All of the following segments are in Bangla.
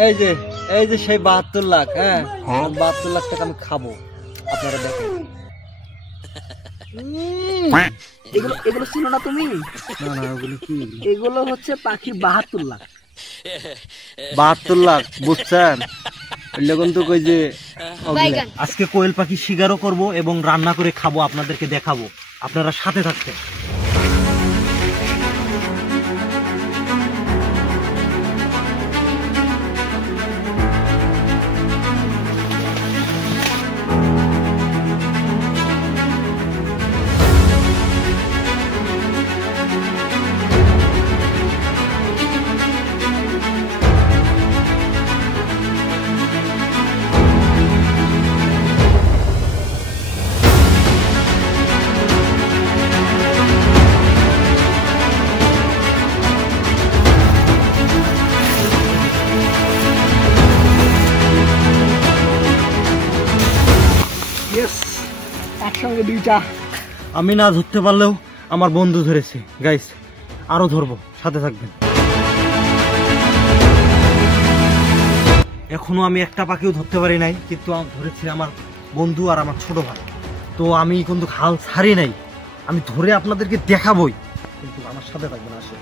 এই যে এই যে সেই ৭২ লাখ, হ্যাঁ ৭২ লাখ টাকা আমি খাবো, আপনারা দেখেন। এগুলো এগুলো ছিল না তুমি? না না, ওগুলো কি? এগুলো হচ্ছে পাখির ৭২ লাখ। ৭২ লাখ বুঝছেন? কিন্তু কই যে আজকে কোয়েল পাখি শিকারও করব এবং রান্না করে খাবো, আপনাদেরকে দেখাবো, আপনারা সাথে থাকবেন। একসঙ্গে দুইটা। আমি না ধরতে পারলেও আমার বন্ধু ধরেছে গাইস, আরো ধরবো, সাথে থাকবেন। এখনো আমি একটা পাখিও ধরতে পারি নাই, কিন্তু ধরেছে আমার বন্ধু আর আমার ছোট ভাই। তো আমি কিন্তু হাল ছাড়ি নাই, আমি ধরে আপনাদেরকে দেখাবই, কিন্তু আমার সাথে থাকবেন। আসে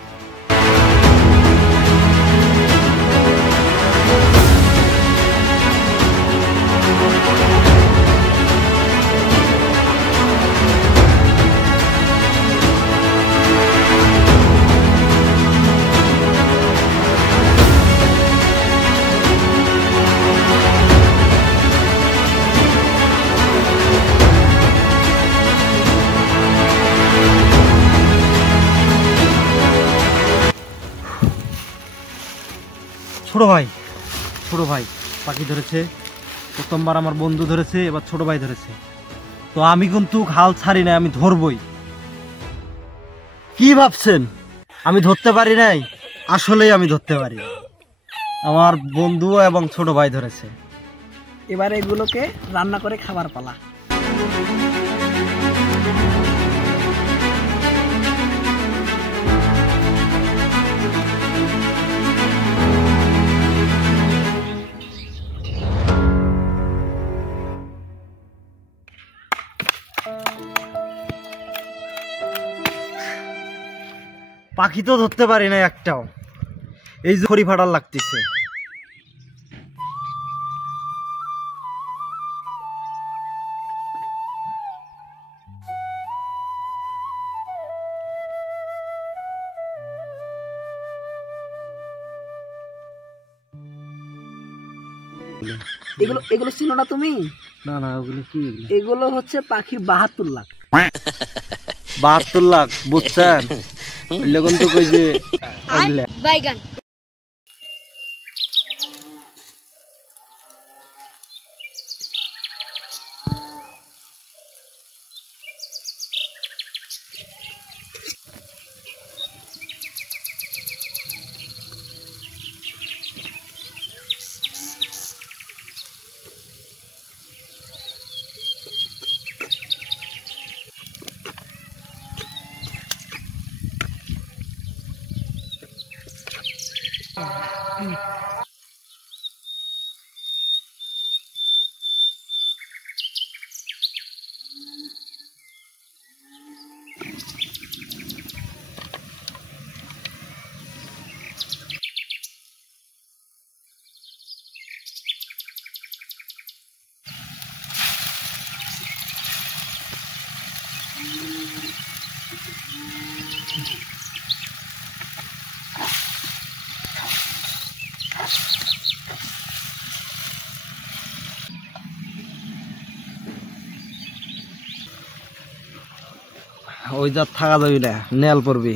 ছোট ভাই পাখি ধরেছে, প্রথমবার আমার বন্ধু ধরেছে, এবার ছোট ভাই ধরেছে। তো আমি কিন্তু হাল ছাড়ি নাই, আমি ধরবই। কি ভাবছেন আমি ধরতে পারি নাই? আসলেই আমি ধরতে পারি, আমার বন্ধু এবং ছোট ভাই ধরেছে। এবার এগুলোকে রান্না করে খাবার পালা। পাখি তো ধরতে পারি না একটাও, এই যে খড়ি ফাটার লাগতেছে। এগুলো এগুলো ছিল না তুমি? না না, ওগুলো কি? এগুলো হচ্ছে পাখির ৭২ লাখ। ৭২ লাখ বুঝছেন? কিন্তু কই যে বাইগান। ওই যা থাকা যাবি না, নেল পড়বি।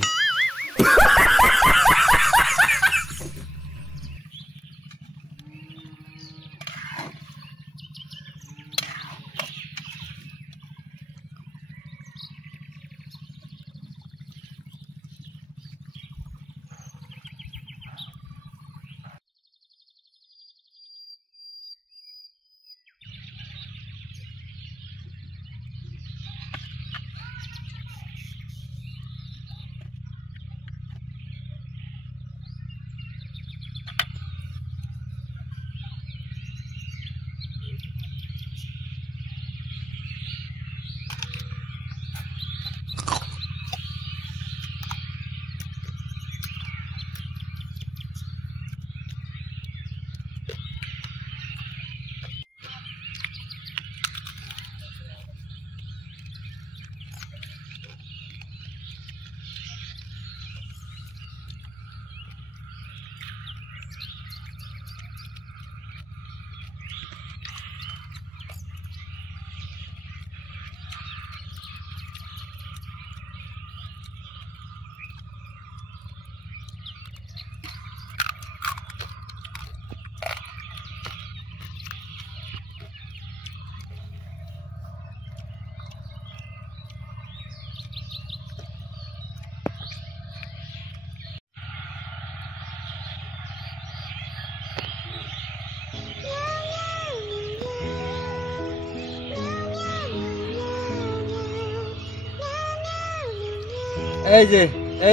এই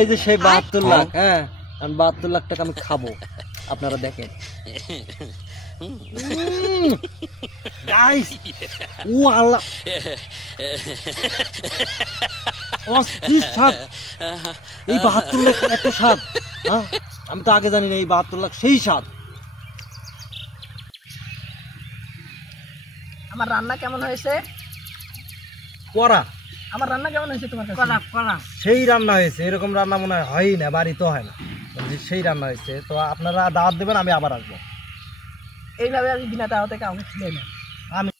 যে সেই 72 লাখ, হ্যাঁ আমি 72 লাখ টাকা আমি খাবো, আপনারা দেখেন গাইস। ও আল্লাহ, অস্থির স্বাদ এই 72 লাখ, এত স্বাদ, হ্যাঁ আমি তো আগে জানি না এই 72 লাখ সেই স্বাদ। আমার রান্না কেমন হয়েছে? করা আমার রান্না কেমন হয়েছে তোমার কাছে? করা করা সেই রান্না হয়েছে, এরকম রান্না মনে হয় না, বাড়িতে হয় না, সেই রান্না হয়েছে। তো আপনারা দাওয়াত দেবেন, আমি আবার আসবো। এইভাবে আমি বিনা দাওয়াতে কাউকে ছিলে না। আমি